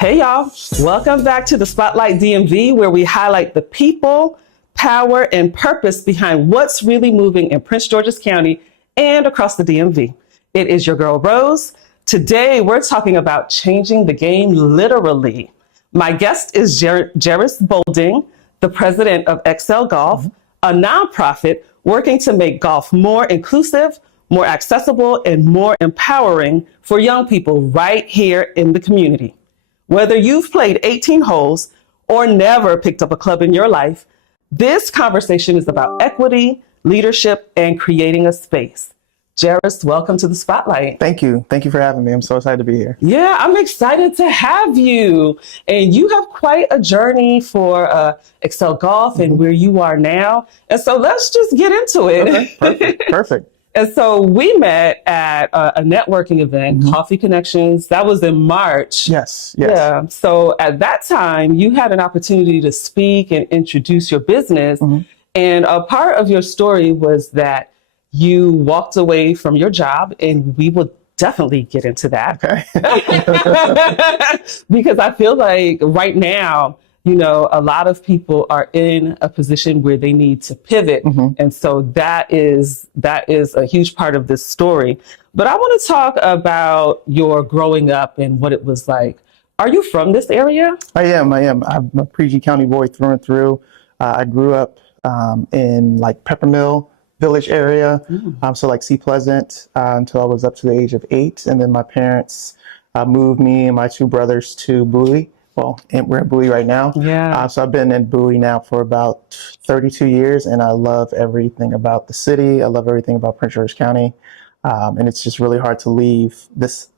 Hey y'all, welcome back to the Spotlight DMV, where we highlight the people, power, and purpose behind what's really moving in Prince George's County and across the DMV. It is your girl Rose. Today we're talking about changing the game literally. My guest is Jeris Bowlding, the president of Excel Golf, a nonprofit working to make golf more inclusive, more accessible, and more empowering for young people right here in the community. Whether you've played 18 holes or never picked up a club in your life, this conversation is about equity, leadership, and creating a space. Jeris, welcome to the Spotlight. Thank you. Thank you for having me. I'm so excited to be here. Yeah, I'm excited to have you. And you have quite a journey for Excel Golf and where you are now. And so let's just get into it. Okay, perfect. And so we met at a networking event, Coffee Connections. That was in March. Yes. Yeah. So at that time, you had an opportunity to speak and introduce your business. And a part of your story was that you walked away from your job, and we will definitely get into that. Okay. Because I feel like right now, you know, a lot of people are in a position where they need to pivot. And so that is a huge part of this story. But I want to talk about your growing up and what it was like. Are you from this area? I am. I'm a PG County boy through and through. I grew up in like Peppermill Village area. So like Seat Pleasant until I was up to the age of 8. And then my parents moved me and my two brothers to Bowie. Well, and we're in Bowie right now. Yeah. So I've been in Bowie now for about 32 years, and I love everything about the city. I love everything about Prince George's County. And it's just really hard to leave this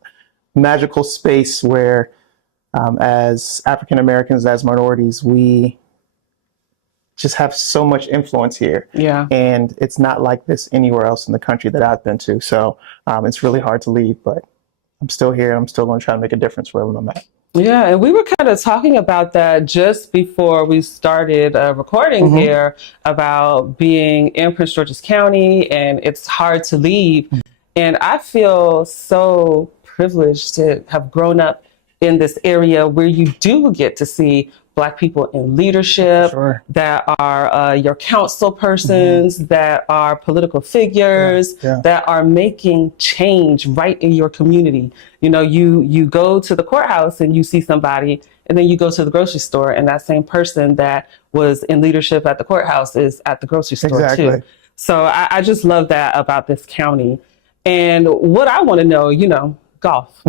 magical space where as African Americans, as minorities, we just have so much influence here. Yeah. And it's not like this anywhere else in the country that I've been to. So it's really hard to leave, but I'm still here. I'm still going to try to make a difference wherever I'm at. Yeah, and we were kind of talking about that just before we started recording here about being in Prince George's County, and it's hard to leave. And I feel so privileged to have grown up in this area where you do get to see Black people in leadership, that are your council persons, that are political figures, that are making change right in your community. You know, you go to the courthouse and you see somebody, and then you go to the grocery store, and that same person that was in leadership at the courthouse is at the grocery store too. So I just love that about this county. And what I want to know, you know, golf.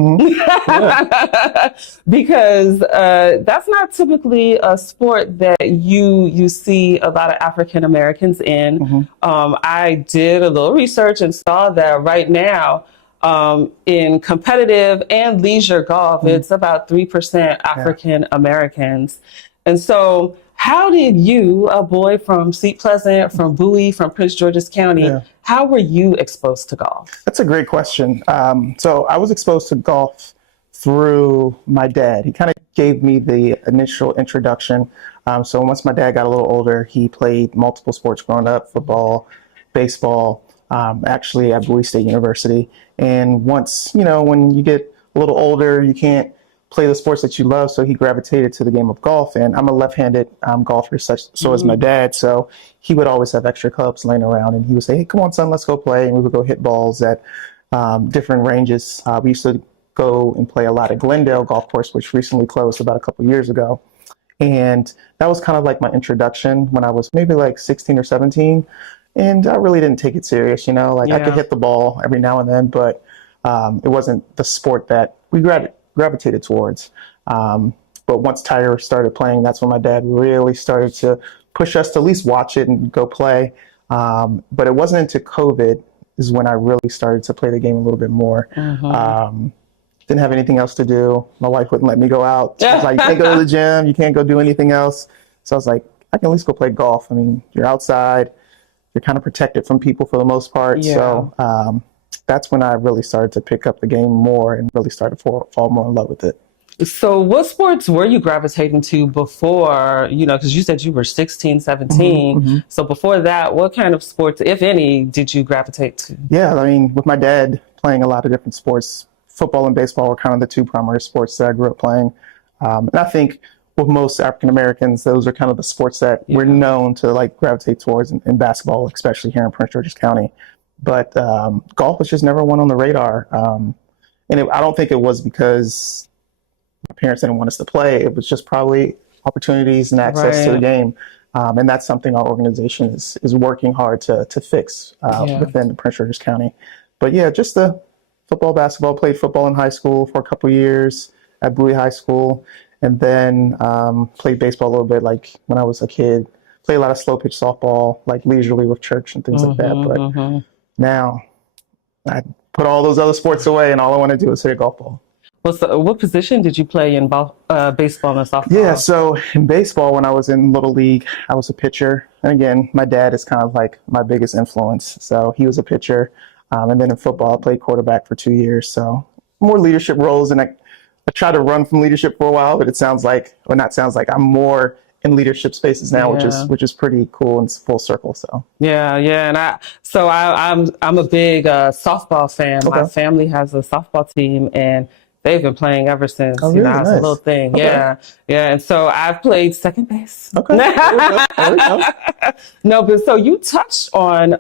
Because that's not typically a sport that you see a lot of African Americans in. I did a little research and saw that right now in competitive and leisure golf, it's about 3% African Americans. And so how did you, a boy from Seat Pleasant, from Bowie, from Prince George's County, how were you exposed to golf? That's a great question. So I was exposed to golf through my dad. He kind of gave me the initial introduction. So once my dad got a little older, he played multiple sports growing up, football, baseball, actually at Bowie State University. And once, you know, when you get a little older, you can't play the sports that you love, so he gravitated to the game of golf. And I'm a left-handed golfer, so is my dad. So he would always have extra clubs laying around, and he would say, "Hey, come on, son, let's go play." And we would go hit balls at different ranges. We used to go and play a lot at Glendale Golf Course, which recently closed about a couple years ago. And that was kind of like my introduction when I was maybe like 16 or 17. And I really didn't take it serious, you know, like I could hit the ball every now and then, but it wasn't the sport that we gravitated towards. But once Tiger started playing, that's when my dad really started to push us to at least watch it and go play. But it wasn't until COVID is when I really started to play the game a little bit more. Didn't have anything else to do. My wife wouldn't let me go out. She was like, "You can't go to the gym. You can't go do anything else." So I was like, I can at least go play golf. I mean, you're outside. You're kind of protected from people for the most part. So that's when I really started to pick up the game more and really started to fall more in love with it. So what sports were you gravitating to before, you know, because you said you were 16, 17. So before that, what kind of sports, if any, did you gravitate to? Yeah, I mean, with my dad playing a lot of different sports, football and baseball were kind of the two primary sports that I grew up playing. And I think with most African Americans, those are kind of the sports that we're known to like gravitate towards in basketball, especially here in Prince George's County. But golf was just never one on the radar. I don't think it was because my parents didn't want us to play. It was just probably opportunities and access to the game. And that's something our organization is working hard to fix within Prince George's County. But yeah, just the football, basketball, played football in high school for a couple of years at Bowie High School. And then played baseball a little bit, like when I was a kid. Played a lot of slow pitch softball, like leisurely with church and things like that. But now I put all those other sports away, and all I want to do is hit a golf ball. What position did you play in baseball and softball? Yeah, so in baseball, when I was in Little League, I was a pitcher. And again, my dad is kind of like my biggest influence. So he was a pitcher. And then in football, I played quarterback for 2 years. So more leadership roles, and I tried to run from leadership for a while, but I'm more in leadership spaces now, which is pretty cool and full circle. So and I'm a big softball fan. Okay. My family has a softball team, and they've been playing ever since I was a little thing. Okay. And so I've played second base. Okay. No, but so you touched on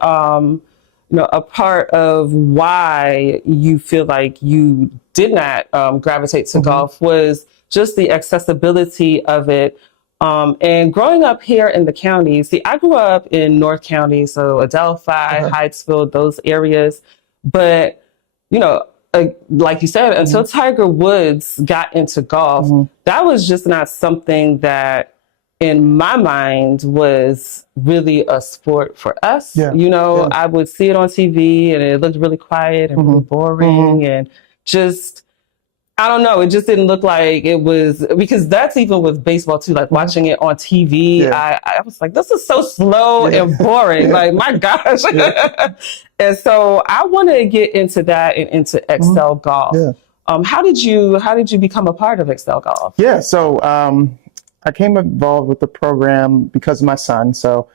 a part of why you feel like you did not gravitate to golf was just the accessibility of it. And growing up here in the county, see, I grew up in North County, so Adelphi, Hyattsville, those areas. But, like you said, until Tiger Woods got into golf, that was just not something that in my mind was really a sport for us. I would see it on TV and it looked really quiet and really boring and just, I don't know. It just didn't look like it was, because that's even with baseball too, like watching it on TV. I was like, this is so slow and boring. Like, my gosh. And so I want to get into that and into Excel Golf. How did you become a part of Excel Golf? So I came involved with the program because of my son. So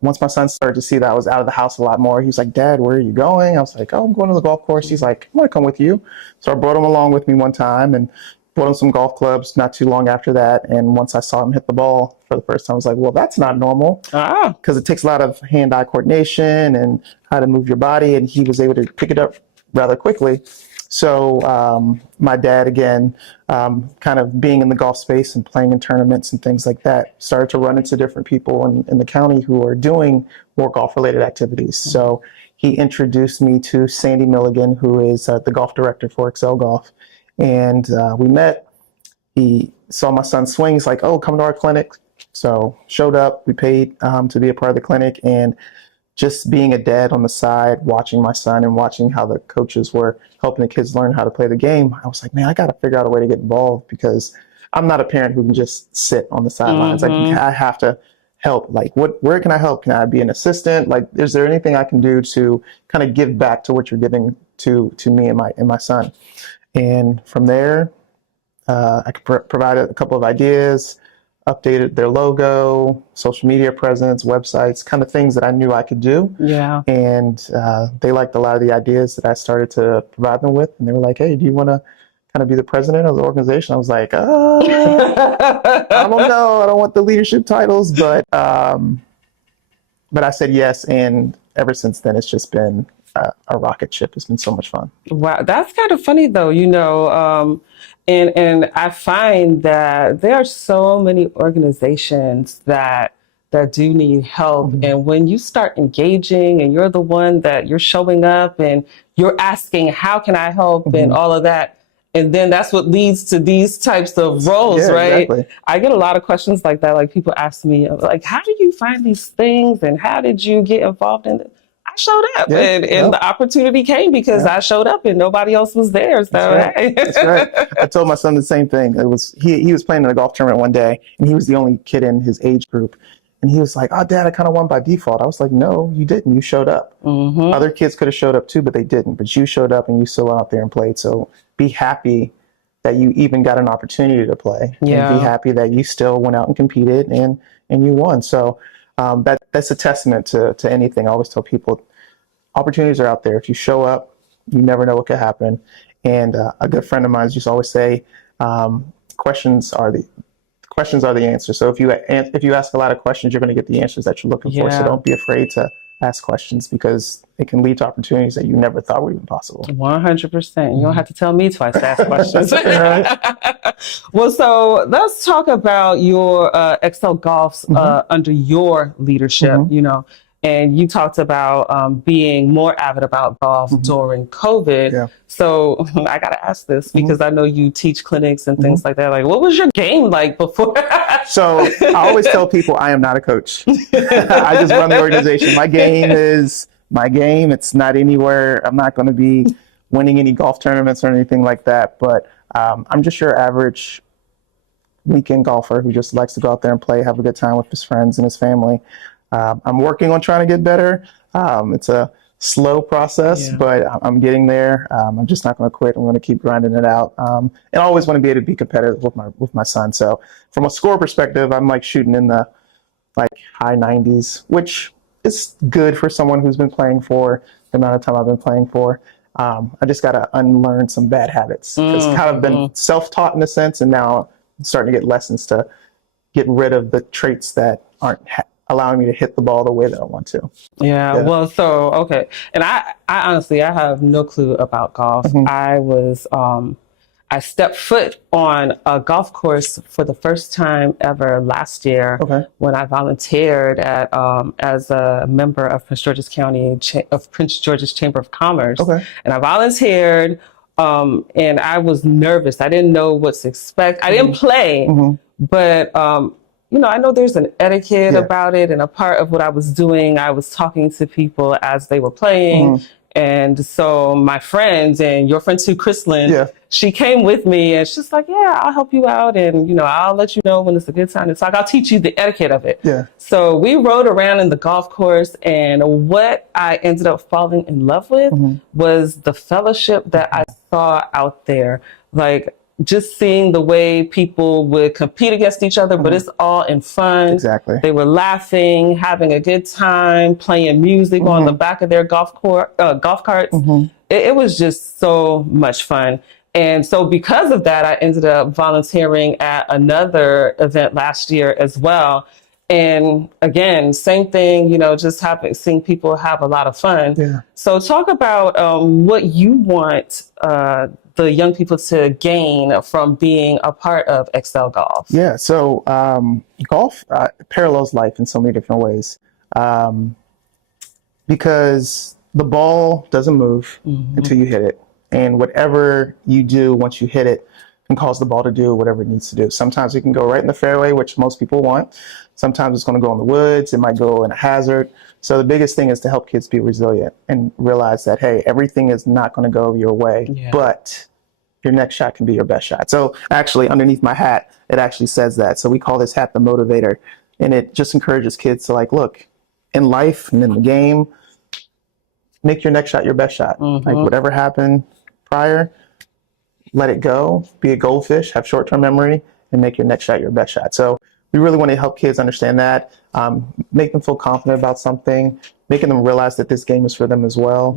once my son started to see that I was out of the house a lot more, he was like, Dad, where are you going? I was like, oh, I'm going to the golf course. He's like, I want to come with you. So I brought him along with me one time and bought him some golf clubs not too long after that. And once I saw him hit the ball for the first time, I was like, well, that's not normal. Because it takes a lot of hand-eye coordination and how to move your body. And he was able to pick it up rather quickly. So my dad, again, kind of being in the golf space and playing in tournaments and things like that, started to run into different people in the county who are doing more golf-related activities. So he introduced me to Sandy Milligan, who is the golf director for Excel Golf. And we met. He saw my son swing. He's like, oh, come to our clinic. So showed up. We paid to be a part of the clinic. And just being a dad on the side, watching my son and watching how the coaches were helping the kids learn how to play the game, I was like, man, I got to figure out a way to get involved, because I'm not a parent who can just sit on the sidelines. Like, I have to help. Like, where can I help? Can I be an assistant? Like, is there anything I can do to kind of give back to what you're giving to me and my son? And from there, I provided a couple of ideas, updated their logo, social media presence, websites, kind of things that I knew I could do. And they liked a lot of the ideas that I started to provide them with. And they were like, hey, do you want to kind of be the president of the organization? I was like, I don't know. I don't want the leadership titles, but I said yes. And ever since then, it's just been a rocket ship. It's been so much fun. Wow. That's kind of funny though, and I find that there are so many organizations that do need help. And when you start engaging and you're the one that you're showing up and you're asking, how can I help and all of that, and then that's what leads to these types of roles, right? Exactly. I get a lot of questions like that. Like, people ask me, like, how do you find these things and how did you get involved in it? I showed up and the opportunity came because I showed up and nobody else was there. So That's right. I told my son the same thing. It was he was playing in a golf tournament one day and he was the only kid in his age group. And he was like, oh, Dad, I kind of won by default. I was like, no, you didn't. You showed up. Other kids could have showed up too, but they didn't. But you showed up and you still went out there and played. So be happy that you even got an opportunity to play. And be happy that you still went out and competed and you won. So that's a testament to anything. I always tell people, opportunities are out there. If you show up, you never know what could happen. And a good friend of mine used to always say, questions are the answer. So if you ask a lot of questions, you're going to get the answers that you're looking for. So don't be afraid to ask questions, because it can lead to opportunities that you never thought were even possible. 100%. You don't have to tell me twice to ask questions. Right. Well, so let's talk about your Excel Golf's under your leadership, and you talked about being more avid about golf during COVID. Yeah. So I got to ask this, because I know you teach clinics and things like that. Like, what was your game like before? So I always tell people I am not a coach. I just run the organization. My game is my game. It's not anywhere. I'm not going to be winning any golf tournaments or anything like that. But I'm just your average weekend golfer who just likes to go out there and play, have a good time with his friends and his family. I'm working on trying to get better. It's a slow process, but I'm getting there. I'm just not going to quit. I'm going to keep grinding it out. And I always want to be able to be competitive with my son. So from a score perspective, I'm like shooting in the high 90s, which is good for someone who's been playing for the amount of time I've been playing for. I just got to unlearn some bad habits. It's kind of been self-taught in a sense, and now I'm starting to get lessons to get rid of the traits that aren't allowing me to hit the ball the way that I want to. Yeah. Well, so, okay. And I honestly, I have no clue about golf. I stepped foot on a golf course for the first time ever last year when I volunteered at as a member of Prince George's County of Prince George's Chamber of Commerce. And I volunteered, and I was nervous. I didn't know what to expect. I didn't play, but I know there's an etiquette about it, and a part of what I was doing, I was talking to people as they were playing. And so my friends, and your friend too, Chrislyn, she came with me, and she's like, yeah, I'll help you out. And, I'll let you know when it's a good time to talk. I'll teach you the etiquette of it. So we rode around in the golf course, and what I ended up falling in love with was the fellowship that I saw out there. Like, just seeing the way people would compete against each other, but it's all in fun. Exactly. They were laughing, having a good time, playing music on the back of their golf carts. It was just so much fun. And so because of that, I ended up volunteering at another event last year as well. And again, same thing, just seeing people have a lot of fun. So talk about what you want the young people to gain from being a part of Excel Golf. Yeah, so golf parallels life in so many different ways, because the ball doesn't move until you hit it. And whatever you do once you hit it can cause the ball to do whatever it needs to do. Sometimes it can go right in the fairway, which most people want. Sometimes it's going to go in the woods. It might go in a hazard. So the biggest thing is to help kids be resilient and realize that, hey, everything is not going to go your way, but your next shot can be your best shot. So actually, underneath my hat, it actually says that. So we call this hat the motivator. And it just encourages kids to look, in life and in the game, make your next shot your best shot. Like whatever happened prior, let it go, be a goldfish, have short-term memory, and make your next shot your best shot. So we really want to help kids understand that, make them feel confident about something, making them realize that this game is for them as well.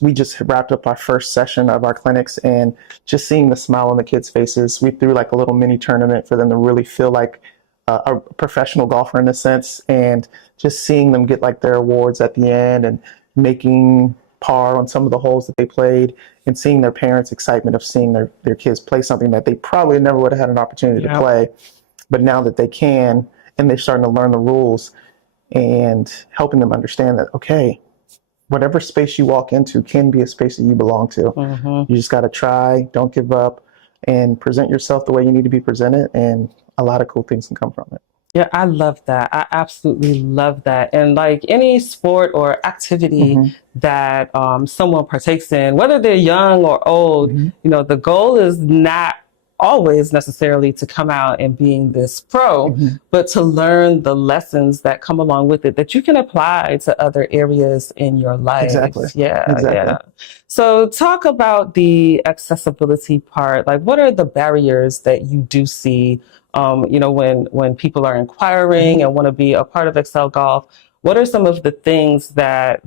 We just wrapped up our first session of our clinics, and just seeing the smile on the kids' faces, we threw a little mini tournament for them to really feel like a professional golfer in a sense, and just seeing them get their awards at the end and making par on some of the holes that they played, and seeing their parents' excitement of seeing their kids play something that they probably never would have had an opportunity to play. But now that they can, and they're starting to learn the rules, and helping them understand that, okay, whatever space you walk into can be a space that you belong to. You just got to try, don't give up, and present yourself the way you need to be presented, and a lot of cool things can come from it. Yeah, I love that. I absolutely love that. And like any sport or activity that someone partakes in, whether they're young or old, the goal is not always necessarily to come out and being this pro, but to learn the lessons that come along with it that you can apply to other areas in your life. Exactly. Yeah. So talk about the accessibility part. Like, what are the barriers that you do see, when people are inquiring and want to be a part of Excel Golf? What are some of the things that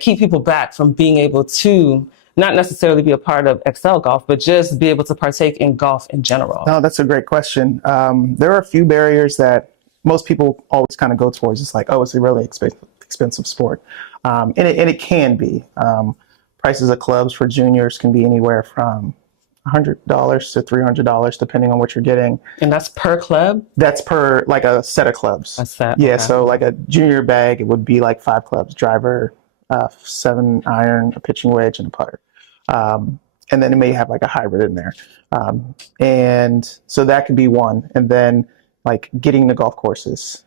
keep people back from being able to not necessarily be a part of Excel Golf, but just be able to partake in golf in general? No, that's a great question. There are a few barriers that most people always kind of go towards. It's like, oh, it's a really expensive sport. And it can be. Prices of clubs for juniors can be anywhere from $100 to $300, depending on what you're getting. And that's per club? That's per like a set of clubs. A set, yeah. okay. So like a junior bag, it would be like 5 clubs: driver, 7-iron, a pitching wedge, and a putter. And then it may have like a hybrid in there. And so that could be one. And then like getting the golf courses.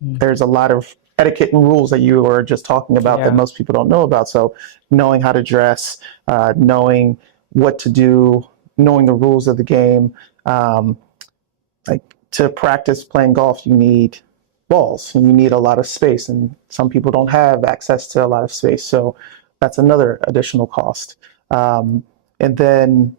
There's a lot of etiquette and rules that you were just talking about that most people don't know about. So knowing how to dress, knowing what to do, knowing the rules of the game. Like to practice playing golf, you need balls and you need a lot of space. And some people don't have access to a lot of space. So that's another additional cost. And then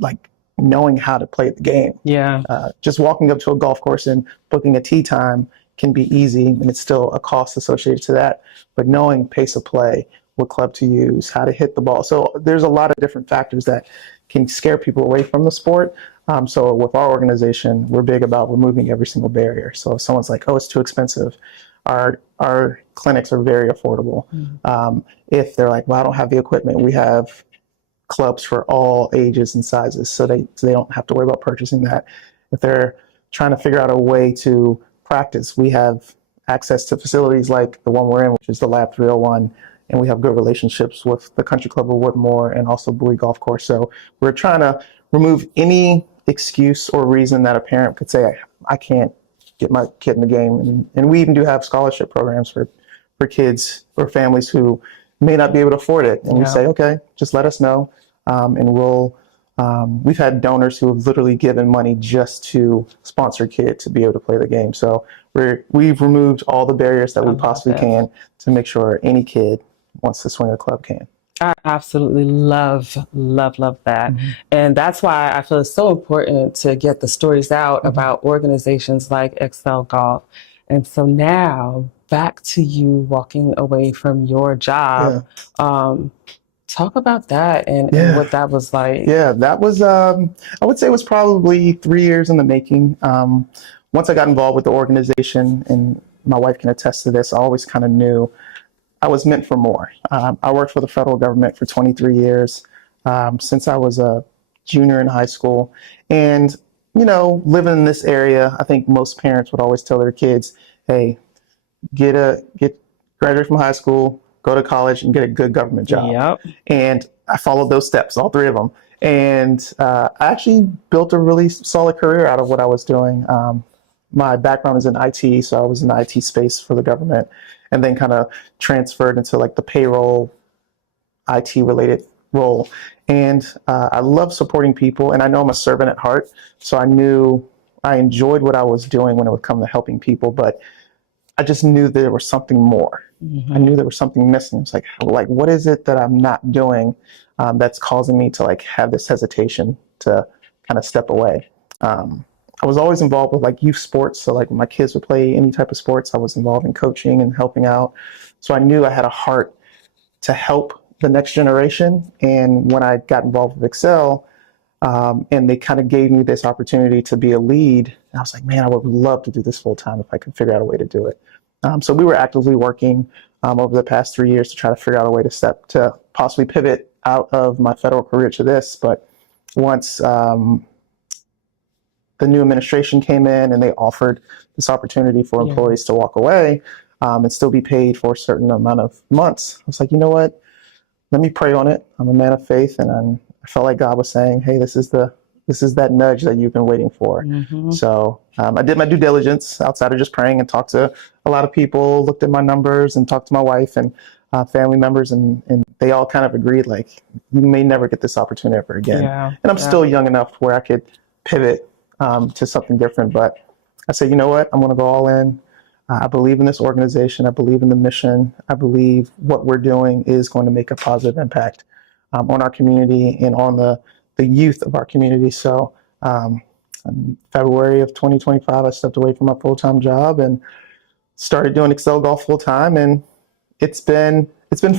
like knowing how to play the game. Yeah. Just walking up to a golf course and booking a tee time can be easy, and it's still a cost associated to that. But knowing pace of play, what club to use, how to hit the ball. So there's a lot of different factors that can scare people away from the sport. So with our organization, we're big about removing every single barrier. So if someone's like, oh, it's too expensive, our clinics are very affordable. If they're like, well, I don't have the equipment, we have clubs for all ages and sizes, so they don't have to worry about purchasing that. If they're trying to figure out a way to practice, we have access to facilities like the one we're in, which is the Lab 301, and we have good relationships with the Country Club of Woodmore and also Bowie Golf Course. So we're trying to remove any excuse or reason that a parent could say, I can't get my kid in the game. And we even do have scholarship programs for kids or families who may not be able to afford it. And we say, okay, just let us know. And we've had donors who have literally given money just to sponsor kids to be able to play the game. So we've removed all the barriers that we possibly can to make sure any kid wants to swing a club can. I absolutely love that. And that's why I feel it's so important to get the stories out about organizations like Excel Golf. And so now back to you walking away from your job. Talk about that and what that was like. Yeah, that was, I would say it was probably 3 years in the making. Once I got involved with the organization, and my wife can attest to this, I always kind of knew I was meant for more. I worked for the federal government for 23 years, since I was a junior in high school. And, you know, living in this area, I think most parents would always tell their kids, hey, graduate from high school, go to college and get a good government job. And I followed those steps, all 3 of them. And I actually built a really solid career out of what I was doing. My background is in IT, so I was in the IT space for the government, and then kind of transferred into like the payroll, IT related role. And I love supporting people, and I know I'm a servant at heart. So I knew I enjoyed what I was doing when it would come to helping people, but I just knew there was something more. I knew there was something missing. It's like, what is it that I'm not doing that's causing me to like have this hesitation to kind of step away? I was always involved with like youth sports. So like when my kids would play any type of sports, I was involved in coaching and helping out. So I knew I had a heart to help the next generation. And when I got involved with Excel, and they kind of gave me this opportunity to be a lead, I was like, man, I would love to do this full time if I could figure out a way to do it. So we were actively working over the past 3 years to try to figure out a way to possibly pivot out of my federal career to this. But once the new administration came in and they offered this opportunity for employees to walk away and still be paid for a certain amount of months, I was like, you know what? Let me pray on it. I'm a man of faith, and I felt like God was saying, hey, this is that nudge that you've been waiting for. So I did my due diligence outside of just praying and talked to a lot of people, looked at my numbers and talked to my wife and family members, and they all kind of agreed, like, you may never get this opportunity ever again. And I'm still young enough where I could pivot to something different. But I said, you know what? I'm going to go all in. I believe in this organization. I believe in the mission. I believe what we're doing is going to make a positive impact on our community and on the youth of our community. So in February of 2025, I stepped away from my full-time job and started doing Excel Golf full-time, and it's been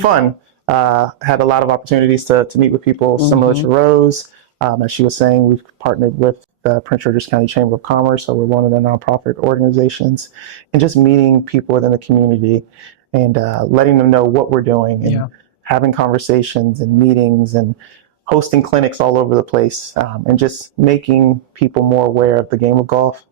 fun. had a lot of opportunities to meet with people similar to Rose. As she was saying, we've partnered with the Prince George's County Chamber of Commerce, so we're one of the nonprofit organizations, and just meeting people within the community and letting them know what we're doing and having conversations and meetings and hosting clinics all over the place, and just making people more aware of the game of golf.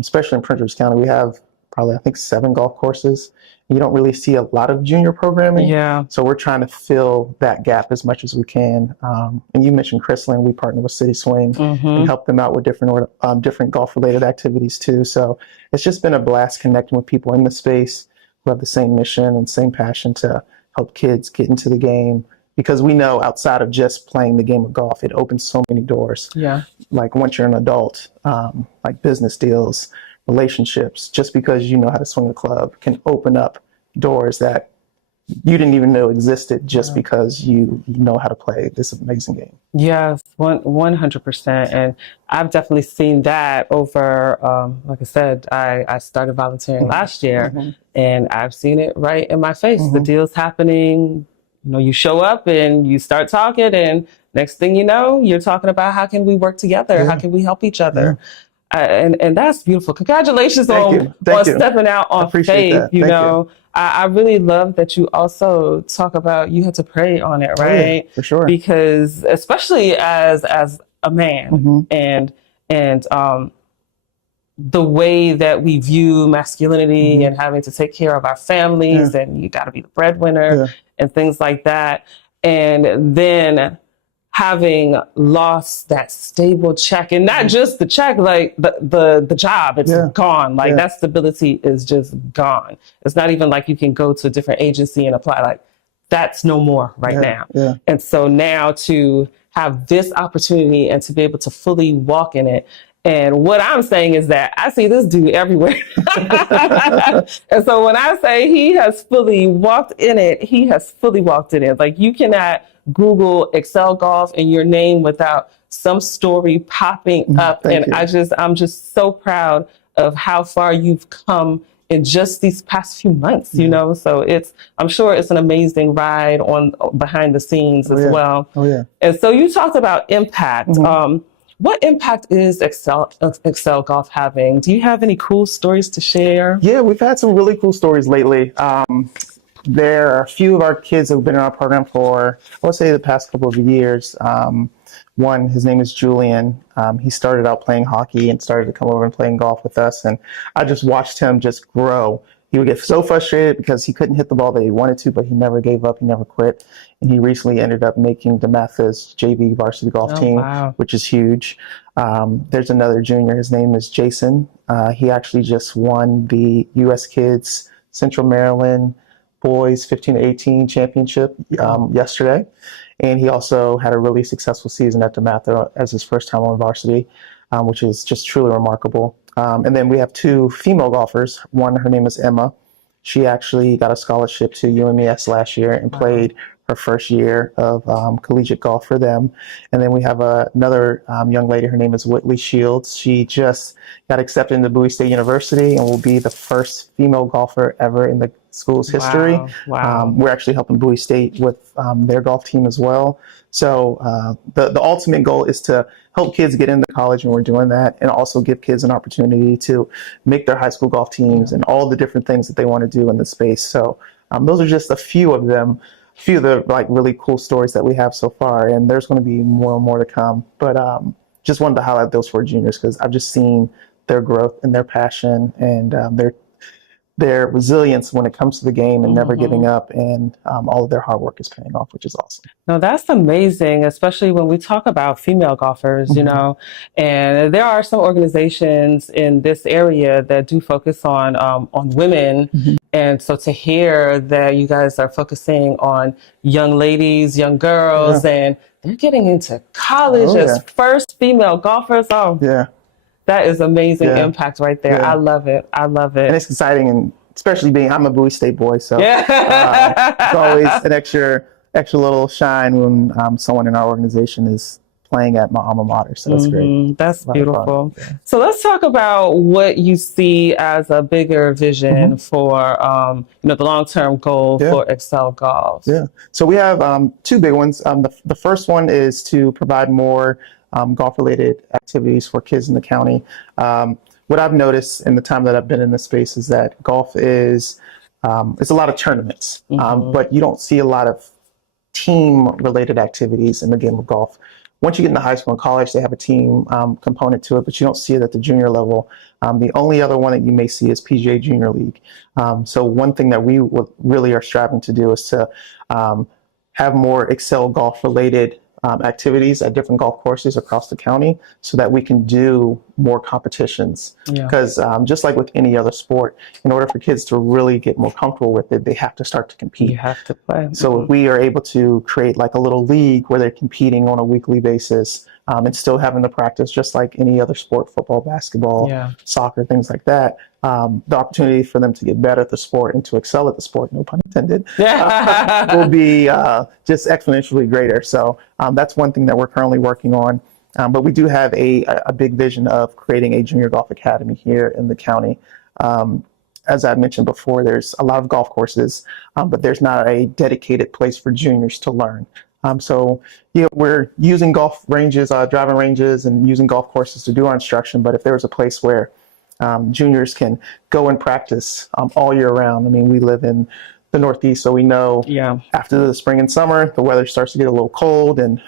Especially in Prince George's County, we have probably, I think, 7 golf courses. You don't really see a lot of junior programming. Yeah. So we're trying to fill that gap as much as we can. And you mentioned Chrisland. We partner with City Swing and help them out with different golf-related activities too. So it's just been a blast connecting with people in the space who have the same mission and same passion to help kids get into the game. Because we know outside of just playing the game of golf, it opens so many doors. Yeah. Like once you're an adult, like business deals, relationships, just because you know how to swing a club can open up doors that you didn't even know existed just because you know how to play this amazing game. Yes, 100%. And I've definitely seen that over, like I said, I started volunteering last year and I've seen it right in my face. The deal's happening, you show up and you start talking and next thing you know, you're talking about how can we work together? How can we help each other? And that's beautiful. Congratulations on stepping out on faith. I really love that you also talk about you had to pray on it, right? For sure. Because especially as a man and the way that we view masculinity and having to take care of our families and you got to be the breadwinner and things like that. And then having lost that stable check, and not just the check, like the job, it's gone. Like that stability is just gone. It's not even like you can go to a different agency and apply. Like that's no more right now. And so now to have this opportunity and to be able to fully walk in it. And what I'm saying is that I see this dude everywhere. And so when I say he has fully walked in it, he has fully walked in it. Like you cannot Google Excel Golf and your name without some story popping up. I'm just so proud of how far you've come in just these past few months, so I'm sure it's an amazing ride on behind the scenes as well. And so you talked about impact. What impact is Excel Golf having? Do you have any cool stories to share? Yeah, we've had some really cool stories lately. There are a few of our kids who have been in our program for, I would say, the past couple of years. One, his name is Julian. He started out playing hockey and started to come over and playing golf with us. And I just watched him just grow. He would get so frustrated because he couldn't hit the ball that he wanted to, but he never gave up. He never quit. And he recently ended up making DeMatha's JV varsity golf team, which is huge. There's another junior. His name is Jason. He actually just won the U.S. Kids Central Maryland Boys 15 to 18 championship yesterday. And he also had a really successful season at DeMatha as his first time on varsity, which is just truly remarkable. And then we have 2 female golfers. One, her name is Emma. She actually got a scholarship to UMES last year and played her first year of collegiate golf for them. And then we have another young lady. Her name is Whitley Shields. She just got accepted into Bowie State University and will be the first female golfer ever in the school's history. We're actually helping Bowie State with their golf team as well. So the ultimate goal is to help kids get into college, and we're doing that, and also give kids an opportunity to make their high school golf teams and all the different things that they want to do in the space. So those are just a few of them, a few of the like really cool stories that we have so far, and there's going to be more and more to come. But just wanted to highlight those 4 juniors because I've just seen their growth and their passion and their resilience when it comes to the game and never giving up, and all of their hard work is paying off, which is awesome. No, that's amazing, especially when we talk about female golfers, and there are some organizations in this area that do focus on women. And so to hear that you guys are focusing on young ladies, young girls, and they're getting into college as first female golfers. That is amazing impact right there. I love it. I love it. And it's exciting, and especially I'm a Bowie State boy, so it's always an extra little shine when someone in our organization is playing at my alma mater. So that's great. That's A lot of fun. beautiful. Yeah. So let's talk about what you see as a bigger vision for, the long-term goal for Excel Golf. Yeah. So we have two big ones. The first one is to provide more golf-related activities for kids in the county. What I've noticed in the time that I've been in this space is that golf is it's a lot of tournaments, but you don't see a lot of team-related activities in the game of golf. Once you get into high school and college, they have a team component to it, but you don't see it at the junior level. The only other one that you may see is PGA Junior League. So one thing that we really are striving to do is to have more Excel golf-related activities at different golf courses across the county so that we can do more competitions. Because just like with any other sport, in order for kids to really get more comfortable with it, they have to start to compete. You have to play. So if we are able to create like a little league where they're competing on a weekly basis and still having to practice just like any other sport, football, basketball, soccer, things like that, the opportunity for them to get better at the sport and to excel at the sport, no pun intended, will be just exponentially greater. So that's one thing that we're currently working on. But we do have a big vision of creating a junior golf academy here in the county. As I mentioned before, there's a lot of golf courses, but there's not a dedicated place for juniors to learn. So we're using golf ranges, driving ranges, and using golf courses to do our instruction. But if there was a place where juniors can go and practice all year round. I mean, we live in the Northeast, so we know after the spring and summer, the weather starts to get a little cold and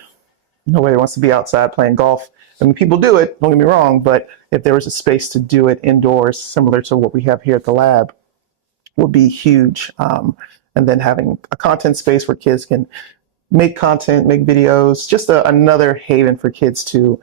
nobody wants to be outside playing golf. I mean, people do it, don't get me wrong, but if there was a space to do it indoors, similar to what we have here at the lab, would be huge. And then having a content space where kids can make content, make videos, just another haven for kids to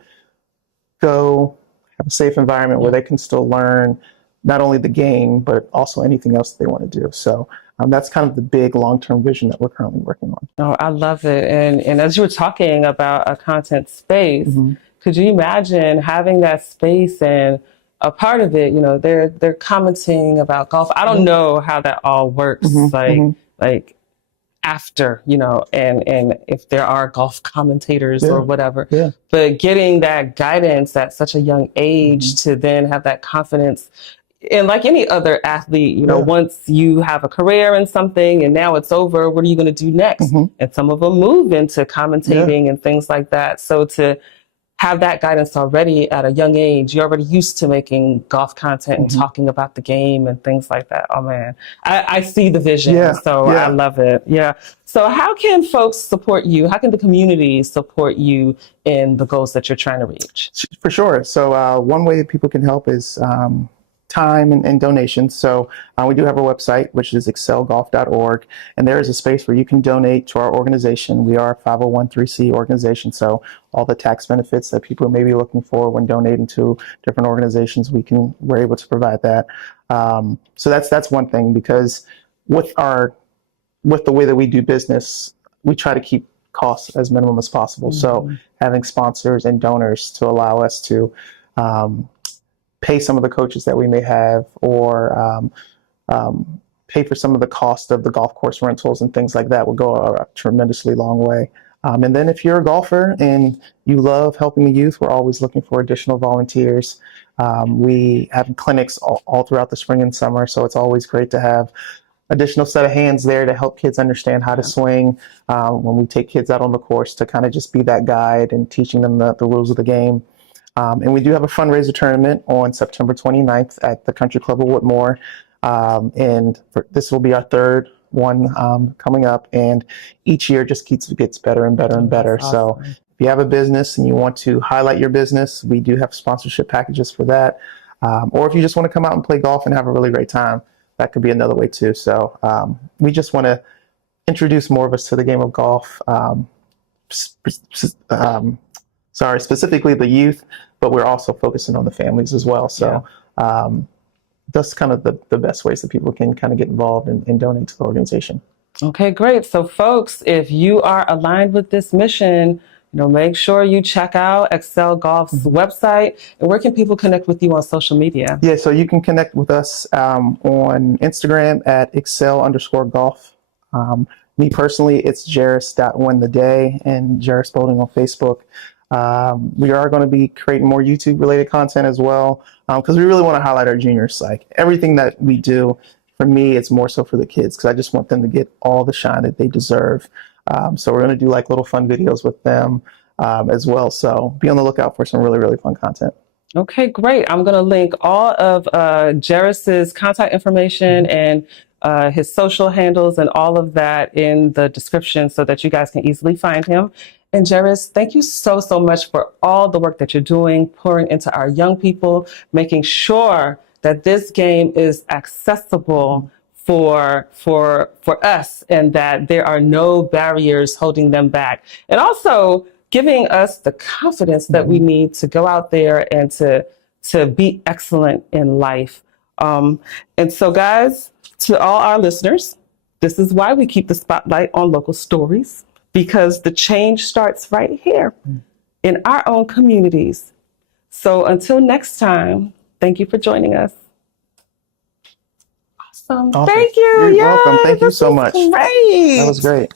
go have a safe environment where they can still learn not only the game, but also anything else that they want to do. So that's kind of the big long-term vision that we're currently working on. Oh, I love it. And as you were talking about a content space, could you imagine having that space and a part of it, they're commenting about golf. I don't know how that all works, like after, and if there are golf commentators or whatever, but getting that guidance at such a young age to then have that confidence. And like any other athlete, once you have a career in something and now it's over, what are you going to do next? And some of them move into commentating and things like that. So to have that guidance already at a young age, you're already used to making golf content and talking about the game and things like that. Oh man, I see the vision. I love it. So how can folks support you? How can the community support you in the goals that you're trying to reach? For sure. So one way that people can help is time and donations. So we do have a website, which is excelgolf.org, and there is a space where you can donate to our organization. We are a 501(c) organization, so all the tax benefits that people may be looking for when donating to different organizations, we're able to provide that. So that's one thing, because with the way that we do business, we try to keep costs as minimum as possible. So having sponsors and donors to allow us to pay some of the coaches that we may have, or pay for some of the cost of the golf course rentals and things like that will go a tremendously long way. And then if you're a golfer and you love helping the youth, we're always looking for additional volunteers. We have clinics all throughout the spring and summer, so it's always great to have additional set of hands there to help kids understand how to swing. When we take kids out on the course, to kind of just be that guide and teaching them the rules of the game. And we do have a fundraiser tournament on September 29th at the Country Club of Whitmore. This will be our third one coming up, and each year just gets better and better and better. Awesome. So if you have a business and you want to highlight your business, we do have sponsorship packages for that. Or if you just want to come out and play golf and have a really great time, that could be another way too. So we just want to introduce more of us to the game of golf. Specifically the youth, but we're also focusing on the families as well. So that's kind of the best ways that people can kind of get involved and donate to the organization. Okay, great. So folks, if you are aligned with this mission, make sure you check out Excel Golf's website. And where can people connect with you on social media? Yeah, so you can connect with us on Instagram at excel_golf. Me personally, it's Jeris.wintheday and Jeris Bowlding on Facebook. We are going to be creating more YouTube related content as well, because we really want to highlight our juniors. Like everything that we do, for me, it's more so for the kids because I just want them to get all the shine that they deserve. So we're going to do like little fun videos with them as well. So be on the lookout for some really, really fun content. Okay, great. I'm going to link all of Jeris's contact information and his social handles and all of that in the description so that you guys can easily find him. And Jeris, thank you so, so much for all the work that you're doing, pouring into our young people, making sure that this game is accessible for us and that there are no barriers holding them back. And also giving us the confidence that we need to go out there and to be excellent in life. And so guys, to all our listeners, this is why we keep the spotlight on local stories, because the change starts right here in our own communities. So until next time, thank you for joining us. Awesome. Thank you. You're welcome. Thank you so much. Great. That was great.